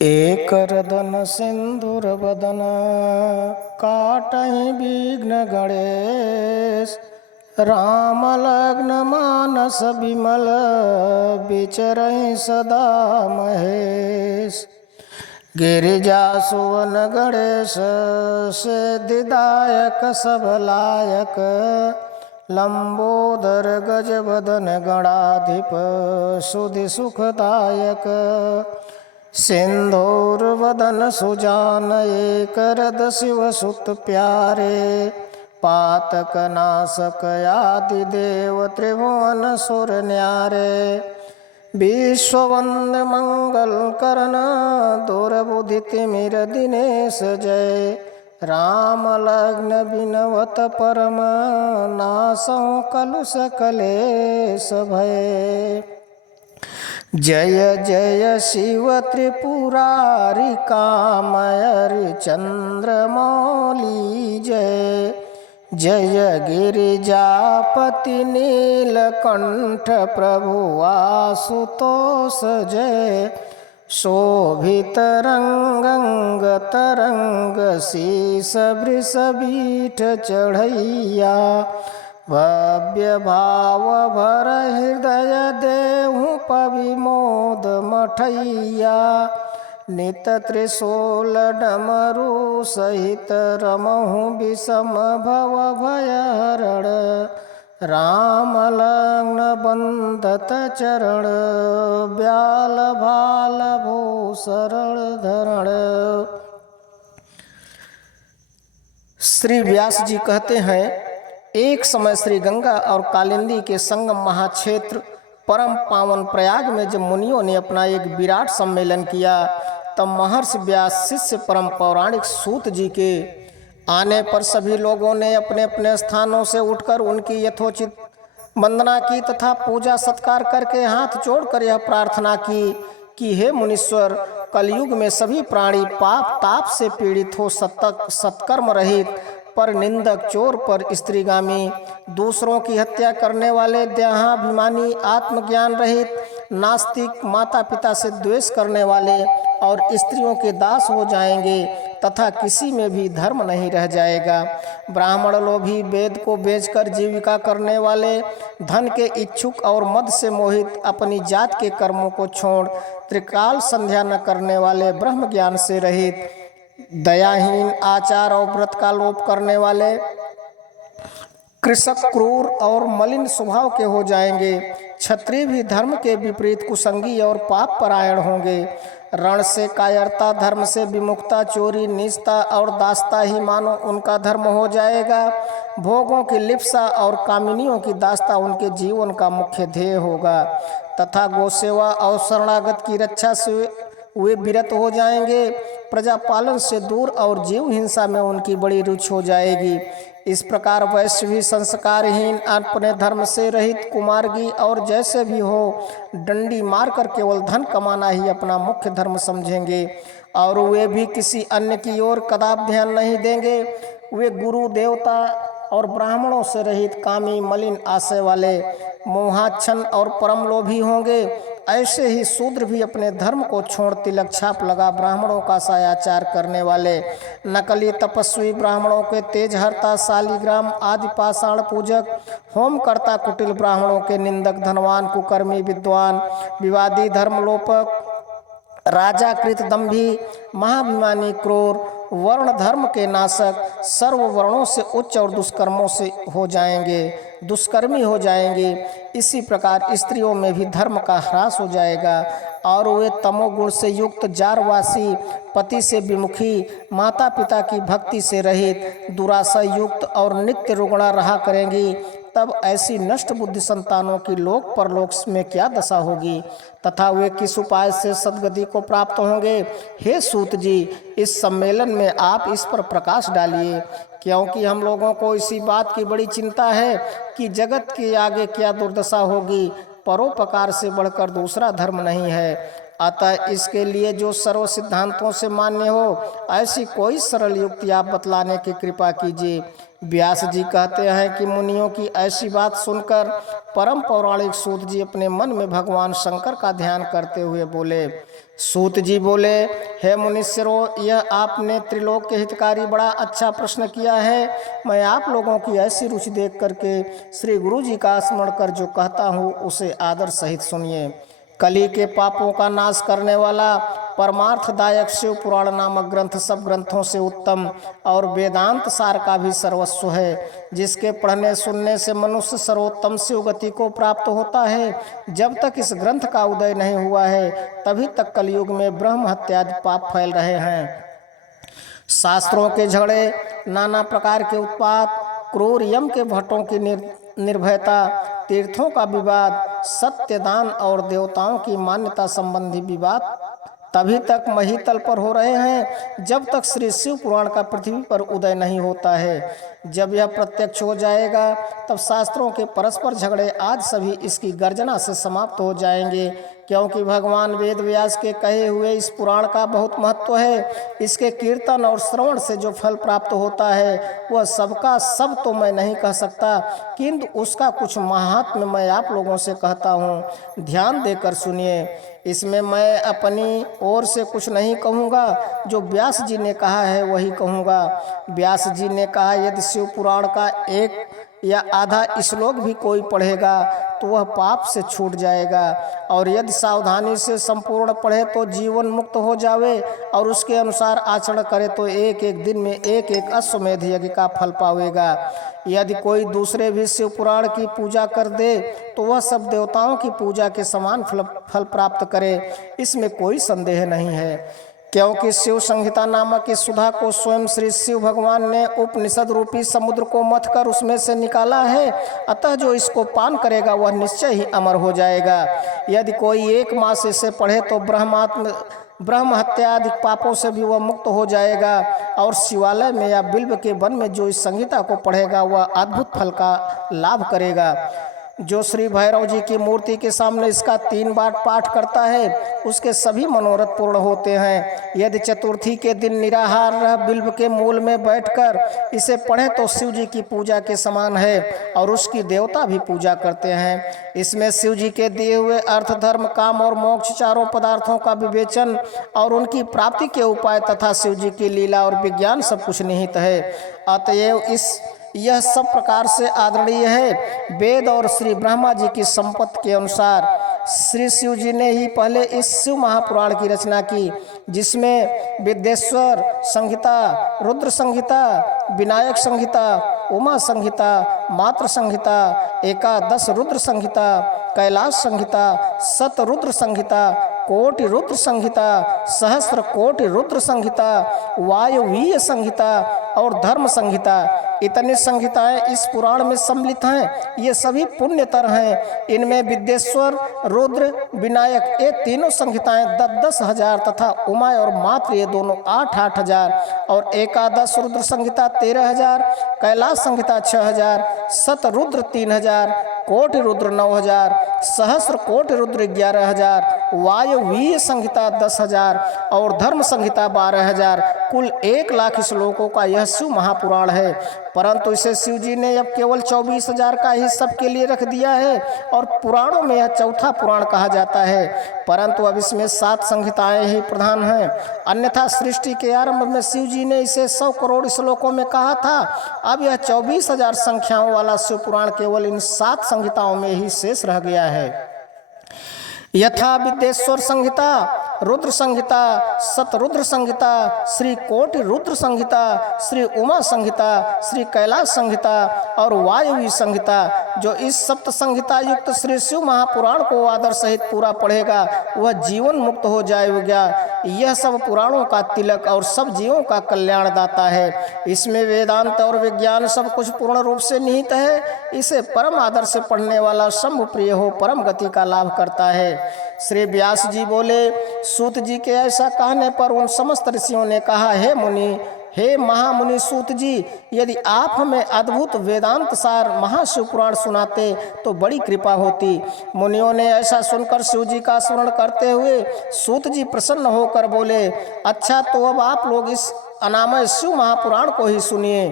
एकरदन सिंदूरवदन काटहि विघ्न गणेश। राम लग्न मानस विमल विचरहि सदा महेश। गिरिजा सुवन गणेश सिद्धिदायक सबलायक। लंबोदर गजवदन गणाधिप सुधि सुखदायक। सिंदूर वदन सुजान एकरद शिव सुत प्यारे। पातक नाशक आदि देव त्रिभुवन सुर न्यारे। विश्ववंद मंगल करण दुर्बुद्धि तिमिर दिनेश जय। राम लग्न बिनवत परम नासौ कलुष कलेश भय। जय जय शिव त्रिपुरारि कामयरि चंद्रमौली जय। जय गिरिजापति नीलकंठ प्रभु आशुतोष जय। शोभित रंगंग तरंग शीस वृष बीठ चढ़ैया। भव्य भाव भर हृदय देहु पविमोद मठैया। नित त्रिशूल डमरू सहित रमहु विषम भव भयहरण। राम लग्न बंदत चरण ब्याल भाल भूषरण धरण। श्री व्यास जी कहते हैं, एक समय श्री गंगा और कालिंदी के संगम महाक्षेत्र परम पावन प्रयाग में जब मुनियों ने अपना एक विराट सम्मेलन किया, तब महर्षि व्यास शिष्य परम पौराणिक सूत जी के आने पर सभी लोगों ने अपने अपने स्थानों से उठकर उनकी यथोचित वंदना की तथा पूजा सत्कार करके हाथ जोड़कर यह प्रार्थना की कि हे मुनीश्वर, कलयुग में सभी प्राणी पाप ताप से पीड़ित हो सत्कर्म रहित, पर निंदक, चोर, पर स्त्रीगामी, दूसरों की हत्या करने वाले, देहाभिमानी, आत्मज्ञान रहित, नास्तिक, माता पिता से द्वेष करने वाले और स्त्रियों के दास हो जाएंगे तथा किसी में भी धर्म नहीं रह जाएगा। ब्राह्मण लोभी, वेद को बेचकर जीविका करने वाले, धन के इच्छुक और मद से मोहित, अपनी जात के कर्मों को छोड़ त्रिकाल संध्या न करने वाले, ब्रह्म ज्ञान से रहित, दयाहीन, आचार और व्रत का लोप करने वाले, कृषक, क्रूर और मलिन स्वभाव के हो जाएंगे। क्षत्रिय भी धर्म के विपरीत कुसंगी और पाप परायण होंगे। रण से कायरता, धर्म से विमुखता, चोरी, नीचता और दासता ही मानो उनका धर्म हो जाएगा। भोगों की लिप्सा और कामिनियों की दासता उनके जीवन का मुख्य ध्येय होगा तथा गौसेवा और शरणागत की रक्षा से वे विरत हो जाएंगे। प्रजा पालन से दूर और जीव हिंसा में उनकी बड़ी रुचि हो जाएगी। इस प्रकार वैश्य भी संस्कारहीन, अपने धर्म से रहित, कुमार्गी और जैसे भी हो डंडी मारकर केवल धन कमाना ही अपना मुख्य धर्म समझेंगे और वे भी किसी अन्य की ओर कदापि ध्यान नहीं देंगे। वे गुरु, देवता और ब्राह्मणों से रहित, कामी, मलिन आशय वाले, मोहाच्छन्न और परम लोभी होंगे। ऐसे ही शूद्र भी अपने धर्म को छोड़ तिलक छाप लगा ब्राह्मणों का सायाचार करने वाले, नकली तपस्वी, ब्राह्मणों के तेजहर्ता, शालिग्राम आदि पाषाण पूजक, होम करता, कुटिल ब्राह्मणों के निंदक, धनवान, कुकर्मी, विद्वान, विवादी, धर्मलोपक, राजाकृत, दंभी, महाभिमानी, क्रूर, वर्ण धर्म के नाशक, सर्व वर्णों से उच्च और दुष्कर्मों से हो जाएंगे, दुष्कर्मी हो जाएंगे। इसी प्रकार स्त्रियों में भी धर्म का ह्रास हो जाएगा और वे तमोगुण से युक्त, जारवासी, पति से विमुखी, माता पिता की भक्ति से रहित, दुराशा युक्त और नित्य रुग्णा रहा करेंगी। तब ऐसी नष्ट बुद्धि संतानों की लोक परलोक में क्या दशा होगी तथा वे किस उपाय से सद्गति को प्राप्त होंगे। हे सूत जी, इस सम्मेलन में आप इस पर प्रकाश डालिए, क्योंकि हम लोगों को इसी बात की बड़ी चिंता है कि जगत के आगे क्या दुर्दशा होगी। परोपकार से बढ़कर दूसरा धर्म नहीं है। अतः इसके लिए जो सर्व सिद्धांतों से मान्य हो, ऐसी कोई सरल युक्ति आप बतलाने की कृपा कीजिए। व्यास जी कहते हैं कि मुनियों की ऐसी बात सुनकर परम पौराणिक सूत जी अपने मन में भगवान शंकर का ध्यान करते हुए बोले। सूत जी बोले, हे मुनीश्वरों, यह आपने त्रिलोक के हितकारी बड़ा अच्छा प्रश्न किया है। मैं आप लोगों की ऐसी रुचि देख करके श्री गुरु जी का स्मरण कर जो कहता हूँ उसे आदर सहित सुनिए। कली के पापों का नाश करने वाला परमार्थदायक शिव पुराण नामक ग्रंथ सब ग्रंथों से उत्तम और वेदांत सार का भी सर्वस्व है, जिसके पढ़ने सुनने से मनुष्य सर्वोत्तम शिव गति को प्राप्त होता है। जब तक इस ग्रंथ का उदय नहीं हुआ है तभी तक कलयुग में ब्रह्म हत्यादि पाप फैल रहे हैं। शास्त्रों के झगड़े, नाना प्रकार के उत्पात, क्रूर यम के भट्टों की निर्भयता, तीर्थों का विवाद, सत्य दान और देवताओं की मान्यता संबंधी विवाद तभी तक महीतल पर हो रहे हैं जब तक श्री शिव पुराण का पृथ्वी पर उदय नहीं होता है। जब यह प्रत्यक्ष हो जाएगा तब शास्त्रों के परस्पर झगड़े आज सभी इसकी गर्जना से समाप्त हो जाएंगे, क्योंकि भगवान वेद व्यास के कहे हुए इस पुराण का बहुत महत्व है। इसके कीर्तन और श्रवण से जो फल प्राप्त होता है वह सबका सब तो मैं नहीं कह सकता, किंतु उसका कुछ महात्म्य मैं आप लोगों से कहता हूँ। ध्यान देकर सुनिए। इसमें मैं अपनी ओर से कुछ नहीं कहूँगा, जो व्यास जी ने कहा है वही कहूँगा। व्यास जी ने कहा, यदि शिव पुराण का एक या आधा श्लोक भी कोई पढ़ेगा तो वह पाप से छूट जाएगा, और यदि सावधानी से संपूर्ण पढ़े तो जीवन मुक्त हो जावे, और उसके अनुसार आचरण करे तो एक एक दिन में एक एक अश्वमेध यज्ञ का फल पावेगा। यदि कोई दूसरे भी शिव पुराण की पूजा कर दे तो वह सब देवताओं की पूजा के समान फल प्राप्त करे, इसमें कोई संदेह नहीं है। क्योंकि शिव संहिता नामक इस सुधा को स्वयं श्री शिव भगवान ने उपनिषद रूपी समुद्र को मथ कर उसमें से निकाला है, अतः जो इसको पान करेगा वह निश्चय ही अमर हो जाएगा। यदि कोई एक मास इसे पढ़े तो ब्रह्म हत्या आदि पापों से भी वह मुक्त हो जाएगा, और शिवालय में या बिल्व के वन में जो इस संहिता को पढ़ेगा वह अद्भुत फल का लाभ करेगा। जो श्री भैरव जी की मूर्ति के सामने इसका 3 बार पाठ करता है उसके सभी मनोरथ पूर्ण होते हैं। यदि चतुर्थी के दिन निराहार रह बिल्व के मूल में बैठकर इसे पढ़े तो शिव जी की पूजा के समान है, और उसकी देवता भी पूजा करते हैं। इसमें शिव जी के दिए हुए अर्थ, धर्म, काम और मोक्ष चारों पदार्थों का विवेचन और उनकी प्राप्ति के उपाय तथा शिव जी की लीला और विज्ञान सब कुछ निहित है। अतएव यह सब प्रकार से आदरणीय है। वेद और श्री ब्रह्मा जी की संपत्ति के अनुसार श्री शिव जी ने ही पहले इस शिव महापुराण की रचना की, जिसमें विद्येश्वर संहिता, रुद्र संहिता, विनायक संहिता, उमा संहिता, मात्र संहिता, एकादश रुद्र संहिता, कैलाश संहिता, शत रुद्र संहिता, कोटि रुद्र संहिता, सहस्त्र कोटि रुद्र संहिता, वायवीय संहिता और धर्म संहिता, इतनी संहिताएं इस पुराण में सम्मिलित हैं। ये सभी पुण्यतर हैं। इनमें विद्येश्वर, रुद्र, विनायक ये तीनों संहिताएं 10-10 हजार तथा उमा और मात्र ये दोनों 8-8 हजार, और एकादश रुद्र संहिता 13 हजार, कैलाश संहिता 6 हजार, शत रुद्र 3 हजार, कोटि रुद्र 9 हजार, सहस्त्र कोटि रुद्र 11 हजार, वायवीय संहिता 10 हजार और धर्म संहिता 12 हजार। कुल 1 लाख श्लोकों का यह शिव महापुराण है, परंतु इसे शिव जी ने अब केवल 24 हजार का ही सबके लिए रख दिया है, और पुराणों में यह चौथा पुराण कहा जाता है। परंतु अब इसमें 7 संहिताएं ही प्रधान हैं। अन्यथा सृष्टि के आरंभ में शिव जी ने इसे 100 करोड़ श्लोकों में कहा था। अब यह 24 हजार संख्याओं वाला शिव पुराण केवल इन 7 संहिताओं में ही शेष रह गया है। यथा विद्येश्वर संहिता, रुद्र संहिता, शतरुद्र संहिता, श्री कोटि रुद्र संहिता, श्री उमा संहिता, श्री कैलाश संहिता और वायवी संहिता, जो इस सप्त संहिता युक्त श्री शिव महापुराण को आदर सहित पूरा पढ़ेगा वह जीवन मुक्त हो जाएगा। यह सब पुराणों का तिलक और सब जीवों का कल्याण दाता है। इसमें वेदांत और विज्ञान सब कुछ पूर्ण रूप से निहित है। इसे परम आदर से पढ़ने वाला शंभु प्रिय हो परम गति का लाभ करता है। श्री व्यास जी बोले, सूत जी के ऐसा कहने पर उन समस्त ऋषियों ने कहा, हे मुनि, हे महामुनि सूत जी, यदि आप हमें अद्भुत वेदांत सार महाशिव पुराण सुनाते तो बड़ी कृपा होती। मुनियों ने ऐसा सुनकर शिव जी का स्मरण करते हुए सूत जी प्रसन्न होकर बोले, अच्छा तो अब आप लोग इस अनामय शिव महापुराण को ही सुनिए।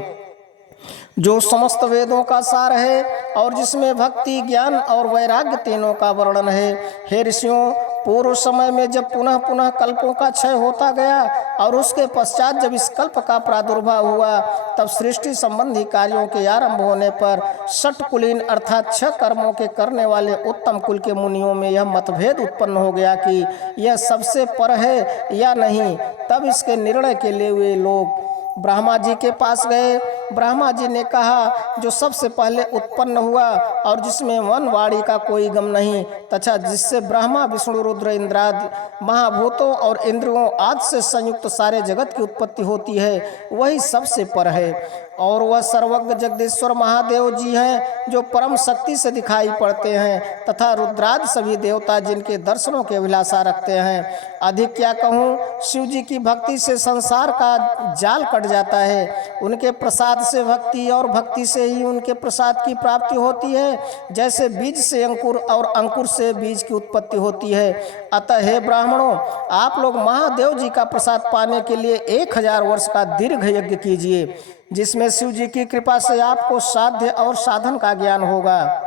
जो समस्त वेदों का सार है और जिसमें भक्ति, ज्ञान और वैराग्य तीनों का वर्णन है। हे ऋषियों, पूर्व समय में जब पुनः पुनः कल्पों का क्षय होता गया और उसके पश्चात जब इस कल्प का प्रादुर्भाव हुआ, तब सृष्टि संबंधी कार्यों के आरंभ होने पर षटकुलीन अर्थात 6 कर्मों के करने वाले उत्तम कुल के मुनियों में यह मतभेद उत्पन्न हो गया कि यह सबसे पर है या नहीं। तब इसके निर्णय के लिए वे लोग ब्रह्मा जी के पास गए। ब्रह्मा जी ने कहा, जो सबसे पहले उत्पन्न हुआ और जिसमें मन वाणी का कोई गम नहीं तथा जिससे ब्रह्मा, विष्णु, रुद्र, इंद्रादि महाभूतों और इंद्रियों आदि से संयुक्त सारे जगत की उत्पत्ति होती है, वही सबसे पर है। और वह सर्वज्ञ जगदीश्वर महादेव जी हैं, जो परम शक्ति से दिखाई पड़ते हैं, तथा रुद्रादि सभी देवता जिनके दर्शनों के अभिलाषा रखते हैं। अधिक क्या कहूँ, शिव जी की भक्ति से संसार का जाल कट जाता है। उनके प्रसाद से भक्ति और भक्ति से ही उनके प्रसाद की प्राप्ति होती है, जैसे बीज से अंकुर और अंकुर से बीज की उत्पत्ति होती है। अतः हे ब्राह्मणों, आप लोग महादेव जी का प्रसाद पाने के लिए 1000 वर्ष का दीर्घ यज्ञ कीजिए, जिसमें शिव जी की कृपा से आपको साध्य और साधन का ज्ञान होगा।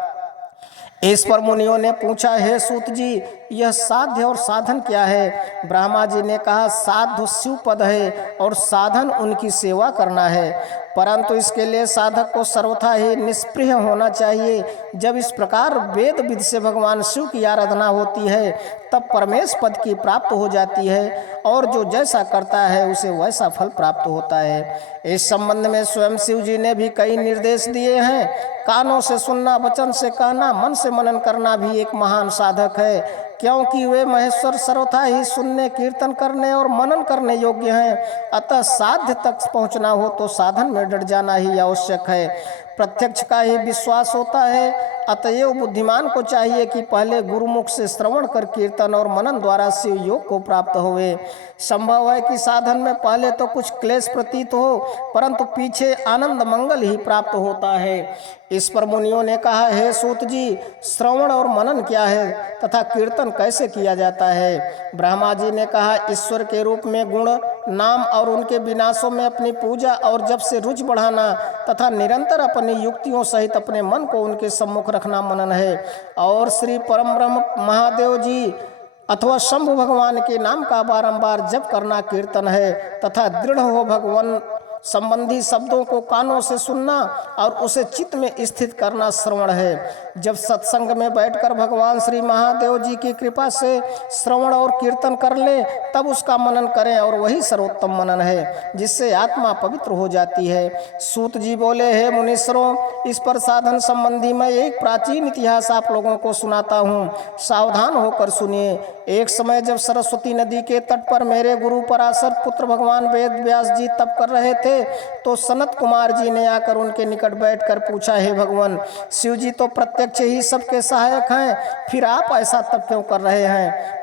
इस पर मुनियों ने पूछा, हे सूत जी, यह साध्य और साधन क्या है? ब्रह्मा जी ने कहा, साध्य शिव पद है और साधन उनकी सेवा करना है, परंतु इसके लिए साधक को सर्वथा ही निष्प्रिय होना चाहिए। जब इस प्रकार वेद विधि से भगवान शिव की आराधना होती है, तब परमेश पद की प्राप्त हो जाती है और जो जैसा करता है उसे वैसा फल प्राप्त होता है। इस संबंध में स्वयं शिव जी ने भी कई निर्देश दिए हैं। कानों से सुनना, वचन से कहना, मन से मनन करना भी एक महान साधक है, क्योंकि वे महेश्वर सर्वथा ही सुनने, कीर्तन करने और मनन करने योग्य हैं। अतः साध्य तक पहुंचना हो तो साधन में डट जाना ही आवश्यक है। प्रत्यक्ष का ही विश्वास होता है। अतएव बुद्धिमान को चाहिए कि पहले गुरुमुख से श्रवण कर कीर्तन और मनन द्वारा शिव योग को प्राप्त होवे। संभव है कि साधन में पहले तो कुछ क्लेश प्रतीत हो, परंतु पीछे आनंद मंगल ही प्राप्त होता है। इस पर मुनियों ने कहा, हे सूत जी, श्रवण और मनन क्या है तथा कीर्तन कैसे किया जाता है? ब्रह्मा जी ने कहा, ईश्वर के रूप में गुण, नाम और उनके विनाशों में अपनी पूजा और जब से रुचि बढ़ाना तथा निरंतर अपनी युक्तियों सहित अपने मन को उनके सम्मुख रखना मनन है। और श्री परम ब्रह्म महादेव जी अथवा शंभु भगवान के नाम का बारंबार जप करना कीर्तन है, तथा दृढ़ हो भगवान संबंधी शब्दों को कानों से सुनना और उसे चित्त में स्थित करना श्रवण है। जब सत्संग में बैठकर भगवान श्री महादेव जी की कृपा से श्रवण और कीर्तन कर ले, तब उसका मनन करें और वही सर्वोत्तम मनन है, जिससे आत्मा पवित्र हो जाती है। सूत जी बोले, हे मुनीश्वरों, इस पर साधन संबंधी मैं एक प्राचीन इतिहास आप लोगों को सुनाता हूँ, सावधान होकर सुनिए। एक समय जब सरस्वती नदी के तट पर मेरे गुरु पराशर पुत्र भगवान वेद व्यास जी तप कर रहे थे, तो सनत कुमार जी ने आकर उनके निकट बैठकर पूछा, हे भगवान, शिव जी तो प्रत्यक्ष ही सबके सहायक हैं, फिर आप ऐसा तप क्यों कर रहे हैं?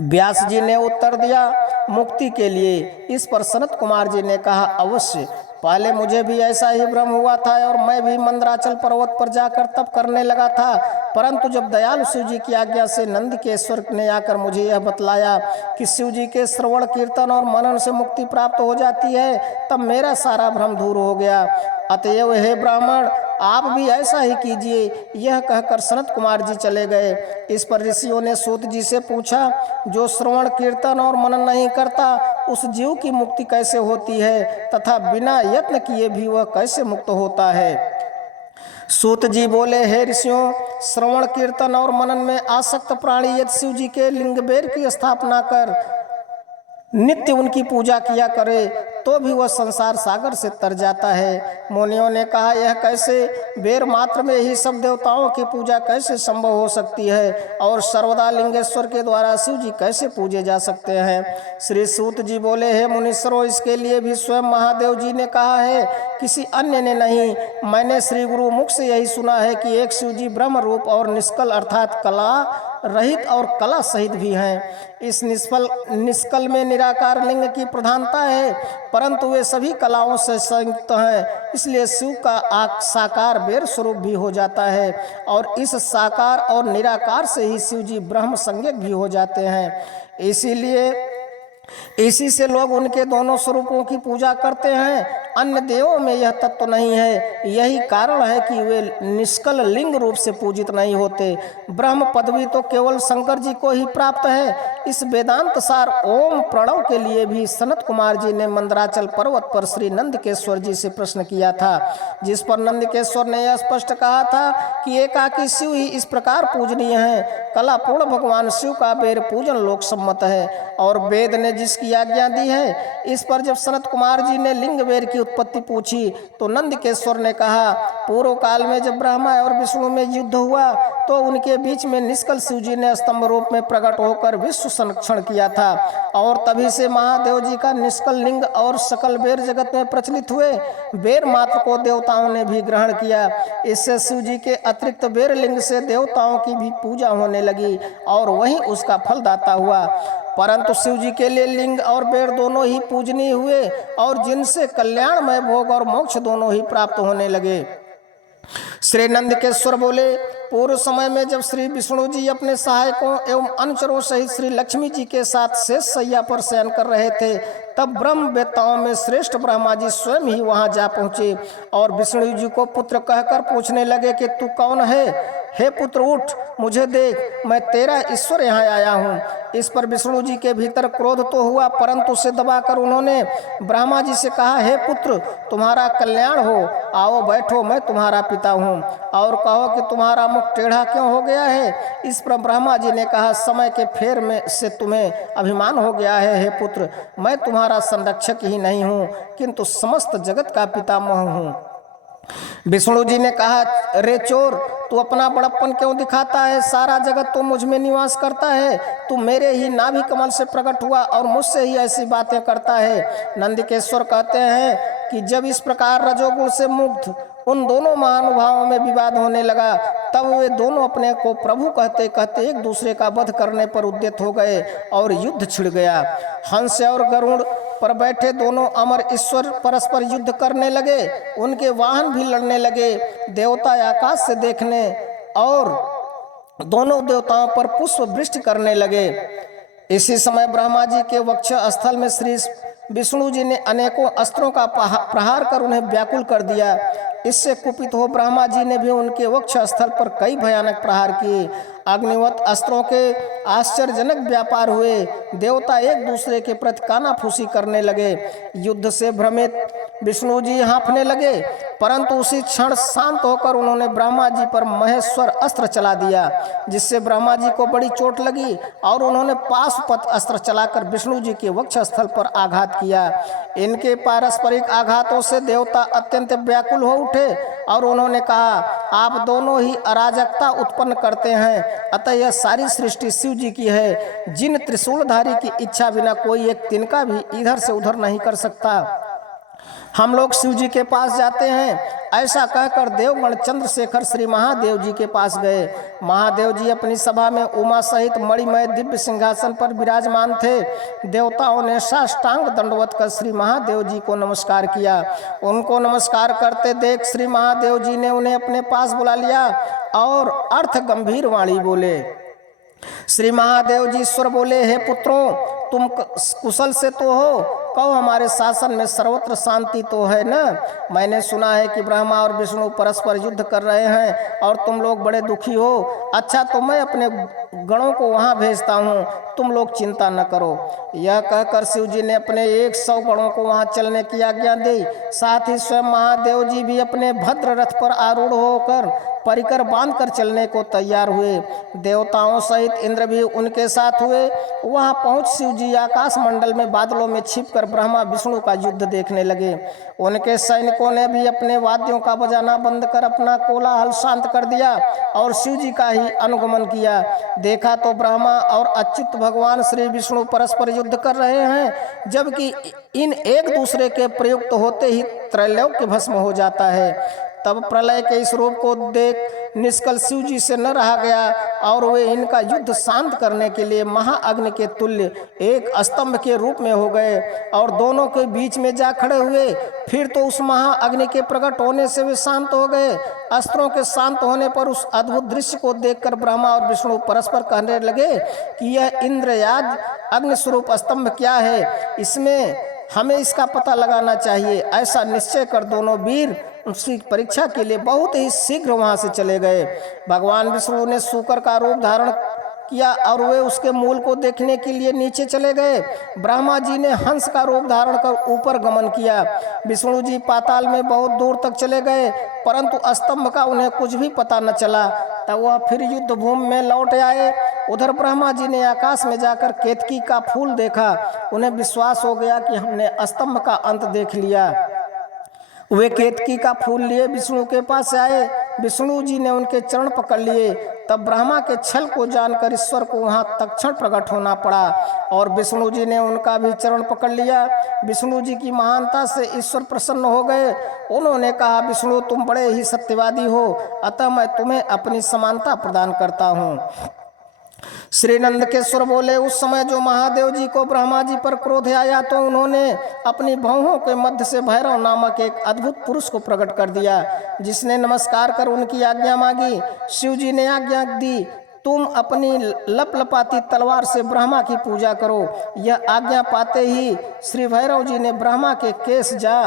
व्यास जी ने उत्तर दिया, मुक्ति के लिए। इस पर सनत कुमार जी ने कहा, अवश्य, पहले मुझे भी ऐसा ही भ्रम हुआ था और मैं भी मंदराचल पर्वत पर जाकर तप करने लगा था, परंतु जब दयालु शिव जी की आज्ञा से नंदकेश्वर ने आकर मुझे यह बतलाया कि शिव जी के श्रवण, कीर्तन और मनन से मुक्ति प्राप्त हो जाती है, तब मेरा सारा भ्रम दूर हो गया। अतएव हे ब्राह्मण, आप भी ऐसा ही कीजिए। यह कहकर सनत कुमार जी चले गए। इस पर ऋषियों ने सूत जी से पूछा, जो श्रवण, कीर्तन और मनन नहीं करता, उस जीव की मुक्ति कैसे होती है तथा बिना यत्न किए भी वह कैसे मुक्त होता है? सूत जी बोले, हे ऋषियों, श्रवण, कीर्तन और मनन में आसक्त प्राणी यदि शिव जी के लिंग बेर की स्थापना कर नित्य उनकी पूजा किया करे, तो भी वह संसार सागर से तर जाता है। मुनियों ने कहा, यह कैसे? बेर मात्र में ही सब देवताओं की पूजा कैसे संभव हो सकती है और सर्वदा लिंगेश्वर के द्वारा शिव जी कैसे पूजे जा सकते हैं? श्री सूत जी बोले, हे मुनीश्वरों, इसके लिए भी स्वयं महादेव जी ने कहा है, किसी अन्य ने नहीं। मैंने श्री गुरु मुख से यही सुना है कि एक शिव जी ब्रह्म रूप और निष्कल अर्थात कला रहित और कला सहित भी हैं। इस निष्कल में निराकार लिंग की प्रधानता है, परंतु वे सभी कलाओं से संयुक्त हैं, इसलिए शिव का साकार बेर स्वरूप भी हो जाता है और इस साकार और निराकार से ही शिव जी ब्रह्म संज्ञक भी हो जाते हैं। इसी से लोग उनके दोनों स्वरूपों की पूजा करते हैं अन्य देवों में यह तत्व नहीं है। यही कारण है कि वे निष्कल लिंग रूप से पूजित नहीं होते। ब्रह्म पदवी तो केवल शंकर जी को ही प्राप्त है। इस वेदांत सार ओम प्रणव के लिए भी सनत कुमार जी ने मंदराचल पर्वत पर श्री नंदकेश्वर जी से प्रश्न किया था, जिस पर नंदकेश्वर ने यह स्पष्ट कहा था कि एकाकी शिव ही इस प्रकार पूजनीय है। कलापूर्ण भगवान शिव का बेर पूजन लोक सम्मत है और वेद ने जिसकी आज्ञा दी है। इस पर जब सनत कुमार जी ने लिंग बेर की उत्पत्ति पूछी तो नंदकेश्वर ने कहा, पूर्व काल में जब ब्रह्मा और विष्णु में युद्ध हुआ तो उनके बीच में निष्कल शिव जी ने स्तंभ रूप में प्रकट होकर विश्व संरक्षण किया था और तभी से महादेव जी का निष्कल लिंग और सकल बेर जगत में प्रचलित हुए। बेर मात्र को देवताओं ने भी ग्रहण किया। इससे शिव जी के अतिरिक्त बेर लिंग से देवताओं की भी पूजा होने लगी और वही उसका फलदाता हुआ। परंतु शिव जी के लिए लिंग और बेर दोनों ही पूजनीय हुए और जिनसे कल्याणमय भोग और मोक्ष दोनों ही प्राप्त होने लगे। श्री नंदकेश्वर बोले, पूर्व समय में जब श्री विष्णु जी अपने सहायकों एवं अनुचरों सहित श्री लक्ष्मी जी के साथ शेष शैया पर शयन कर रहे थे, तब ब्रह्म वेत्ताओं में श्रेष्ठ ब्रह्मा जी स्वयं ही वहां जा पहुंचे और विष्णु जी को पुत्र कहकर पूछने लगे कि तू कौन है? हे पुत्र उठ, मुझे देख, मैं तेरा ईश्वर यहाँ आया हूँ। इस पर विष्णु जी के भीतर क्रोध तो हुआ, परंतु उसे दबाकर उन्होंने ब्रह्मा जी से कहा, हे पुत्र, तुम्हारा कल्याण हो, आओ बैठो, मैं तुम्हारा पिता हूँ। और कहो कि तुम्हारा मुख टेढ़ा क्यों हो गया है? इस पर ब्रह्मा जी ने कहा, समय के फेर में से तुम्हें अभिमान हो गया है। हे पुत्र, मैं तुम्हारा संरक्षक ही नहीं हूँ किंतु समस्त जगत का पितामह हूँ। विष्णु जी ने कहा, रे चोर, तू अपना बड़प्पन क्यों दिखाता है? सारा जगत तो मुझ में निवास करता है। तू मेरे ही नाभि कमल से प्रकट हुआ और मुझसे ही ऐसी बातें करता है। नंदकेश्वर कहते हैं कि जब इस प्रकार रजोगुण से मुक्त उन दोनों महानुभावों में विवाद होने लगा, तब वे दोनों अपने को प्रभु कहते कहते एक दूसरे का वध करने पर उद्यत हो गए और युद्ध छिड़ गया। हंस और गरुड़ पर बैठे दोनों अमर ईश्वर परस्पर युद्ध करने लगे। उनके वाहन भी लड़ने लगे। देवता आकाश से देखने और दोनों देवताओं पर पुष्प वृष्टि करने लगे। इसी समय ब्रह्मा जी के वक्ष स्थल में श्री विष्णु जी ने अनेकों अस्त्रों का प्रहार कर उन्हें व्याकुल कर दिया। इससे कुपित हो ब्रह्मा जी ने भी उनके वक्ष स्थल पर कई भयानक प्रहार किए। अग्निवत अस्त्रों के आश्चर्यजनक व्यापार हुए। देवता एक दूसरे के प्रति कानाफूसी करने लगे। युद्ध से भ्रमित विष्णु जी हाँफने लगे, परंतु उसी क्षण शांत होकर उन्होंने ब्रह्मा जी पर महेश्वर अस्त्र चला दिया, जिससे ब्रह्मा जी को बड़ी चोट लगी और उन्होंने पाशुपत अस्त्र चलाकर विष्णु जी के वक्ष स्थल पर आघात किया। इनके पारस्परिक आघातों से देवता अत्यंत व्याकुल हो उठे और उन्होंने कहा, आप दोनों ही अराजकता उत्पन्न करते हैं, अतः यह सारी सृष्टि शिव जी की है। जिन त्रिशूलधारी की इच्छा बिना कोई एक तिनका भी इधर से उधर नहीं कर सकता। हम लोग शिव जी के पास जाते हैं। ऐसा कहकर देवगण चंद्रशेखर श्री महादेव जी के पास गए। महादेव जी अपनी सभा में उमा सहित मणिमय दिव्य सिंहासन पर विराजमान थे। देवताओं ने साष्टांग दंडवत कर श्री महादेव जी को नमस्कार किया। उनको नमस्कार करते देख श्री महादेव जी ने उन्हें अपने पास बुला लिया और अर्थ गंभीर वाणी बोले। श्री महादेव जी ईश्वर बोले, हे पुत्रों, तुम कुशल से तो हो, कहो हमारे शासन में सर्वत्र शांति तो है न? मैंने सुना है कि ब्रह्मा और विष्णु परस्पर युद्ध कर रहे हैं और तुम लोग बड़े दुखी हो। अच्छा, तो मैं अपने गणों को वहां भेजता हूँ, तुम लोग चिंता न करो। यह कहकर शिव जी ने अपने 100 गणों को वहां चलने की आज्ञा दी। साथ ही स्वयं महादेव जी भी अपने भद्र रथ पर आरूढ़ होकर परिकर बांधकर चलने को तैयार हुए। देवताओं सहित इंद्र भी उनके साथ हुए। वहां पहुंच शिव जी आकाश मंडल में बादलों में छिपकर ब्रह्मा विष्णु का युद्ध देखने लगे। उनके सैनिकों ने भी अपने वाद्यों का बजाना बंद कर अपना कोलाहल शांत कर दिया और शिव जी का ही अनुगमन किया। देखा तो ब्रह्मा और अच्युत भगवान श्री विष्णु परस्पर युद्ध कर रहे हैं, जबकि इन एक दूसरे के प्रयुक्त होते ही त्रैलोक्य भस्म हो जाता है। तब प्रलय के इस रूप को देख निष्कल शिव जी से न रहा गया और वे इनका युद्ध शांत करने के लिए महाअग्नि के तुल्य एक स्तंभ के रूप में हो गए और दोनों के बीच में जा खड़े हुए। फिर तो उस महाअग्नि के प्रकट होने से वे शांत हो गए। अस्त्रों के शांत होने पर उस अद्भुत दृश्य को देखकर ब्रह्मा और विष्णु परस्पर कहने लगे कि यह इंद्रयाद अग्नि स्वरूप स्तंभ क्या है? इसमें हमें इसका पता लगाना चाहिए। ऐसा निश्चय कर दोनों वीर उसकी परीक्षा के लिए बहुत ही शीघ्र वहां से चले गए। भगवान विष्णु ने शूकर का रूप धारण किया और वे उसके मूल को देखने के लिए नीचे चले गए। ब्रह्मा जी ने हंस का रूप धारण कर ऊपर गमन किया। विष्णु जी पाताल में बहुत दूर तक चले गए, परंतु स्तंभ का उन्हें कुछ भी पता न चला। तब वह फिर युद्ध भूमि में लौट आए। उधर ब्रह्मा जी ने आकाश में जाकर केतकी का फूल देखा। उन्हें विश्वास हो गया कि हमने स्तंभ का अंत देख लिया। वे केतकी का फूल लिए विष्णु के पास आए। विष्णु जी ने उनके चरण पकड़ लिए। तब ब्रह्मा के छल को जानकर ईश्वर को वहां तत्क्षण प्रकट होना पड़ा और विष्णु जी ने उनका भी चरण पकड़ लिया। विष्णु जी की महानता से ईश्वर प्रसन्न हो गए। उन्होंने कहा, विष्णु तुम बड़े ही सत्यवादी हो, अतः मैं तुम्हें अपनी समानता प्रदान करता हूँ। श्री नंदकेश्वर बोले, उस समय जो महादेव जी को ब्रह्मा जी पर क्रोध आया तो उन्होंने अपनी भौहों के मध्य से भैरव नामक एक अद्भुत पुरुष को प्रकट कर दिया, जिसने नमस्कार कर उनकी आज्ञा मांगी। शिव जी ने आज्ञा दी, तुम अपनी लपलपाती तलवार से ब्रह्मा की पूजा करो। यह आज्ञा पाते ही श्री भैरव जी ने ब्रह्मा के केस जा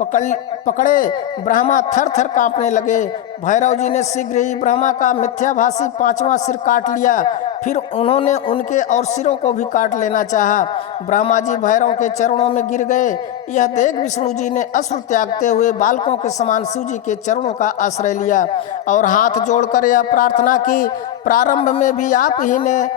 पकड़े। ब्रह्मा थर थर कांपने लगे। भैरव जी ने शीघ्र ही ब्रह्मा का मिथ्याभासी 5वां सिर काट लिया। फिर उन्होंने उनके और सिरों को भी काट लेना चाहा। ब्रह्मा जी भैरव के चरणों में गिर गए। यह देख विष्णु जी ने अश्रु त्यागते हुए बालकों के समान शिव जी के चरणों का आश्रय लिया और हाथ जोड़कर यह प्रार्थना की, प्रारंभ में भी आप ही ने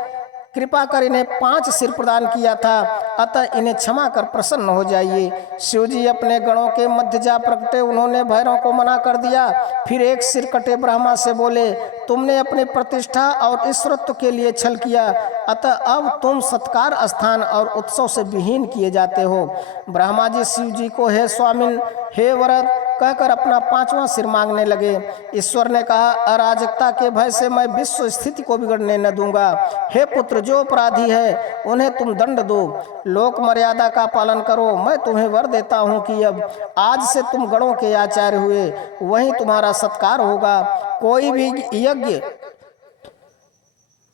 कृपा कर इन्हें 5 सिर प्रदान किया था, अतः इन्हें क्षमा कर प्रसन्न हो जाइए। शिव जी अपने गणों के मध्य जा प्रकटे। उन्होंने भैरव को मना कर दिया। फिर एक सिर कटे ब्रह्मा से बोले, तुमने अपनी प्रतिष्ठा और ईश्वरत्व के लिए छल किया, अतः अब तुम सत्कार, स्थान और उत्सव से विहीन किए जाते हो। ब्रह्मा जी शिव जी को हे स्वामिन, हे वरद कहकर अपना 5वां सिर मांगने लगे। ईश्वर ने कहा, अराजकता के भय से मैं विश्व स्थिति को बिगड़ने न दूंगा। हे पुत्र, जो अपराधी है उन्हें तुम दंड दो, लोक मर्यादा का पालन करो। मैं तुम्हें वर देता हूँ कि अब आज से तुम गणों के आचार्य हुए, वहीं तुम्हारा सत्कार होगा। कोई भी यज्ञ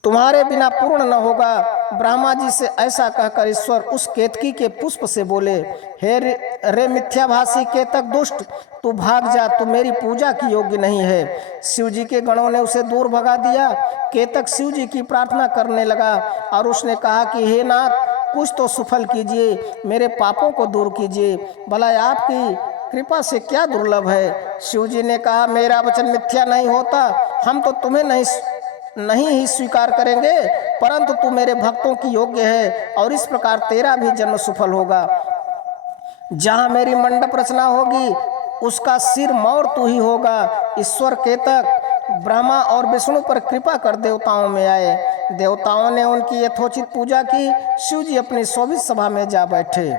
तुम्हारे बिना पूर्ण न होगा। ब्रह्मा जी से ऐसा कहकर ईश्वर उस केतकी के पुष्प से बोले, हे रे मिथ्याभासी केतक दुष्ट, तू भाग जा, तू मेरी पूजा की योग्य नहीं है। शिव जी के गणों ने उसे दूर भगा दिया। केतक शिव जी की प्रार्थना करने लगा और उसने कहा कि हे नाथ, कुछ तो सुफल कीजिए, मेरे पापों को दूर कीजिए, भला आपकी कृपा से क्या दुर्लभ है। शिव जी ने कहा, मेरा वचन मिथ्या नहीं होता। हम तो तुम्हें नहीं ही स्वीकार करेंगे, परंतु तू मेरे भक्तों की योग्य है और इस प्रकार तेरा भी जन्म सफल होगा। जहाँ मेरी मंडप रचना होगी उसका सिर मौर तू ही होगा। ईश्वर केतक ब्रह्मा और विष्णु पर कृपा कर देवताओं में आए। देवताओं ने उनकी यथोचित पूजा की। शिव जी अपनी शोभित सभा में जा बैठे।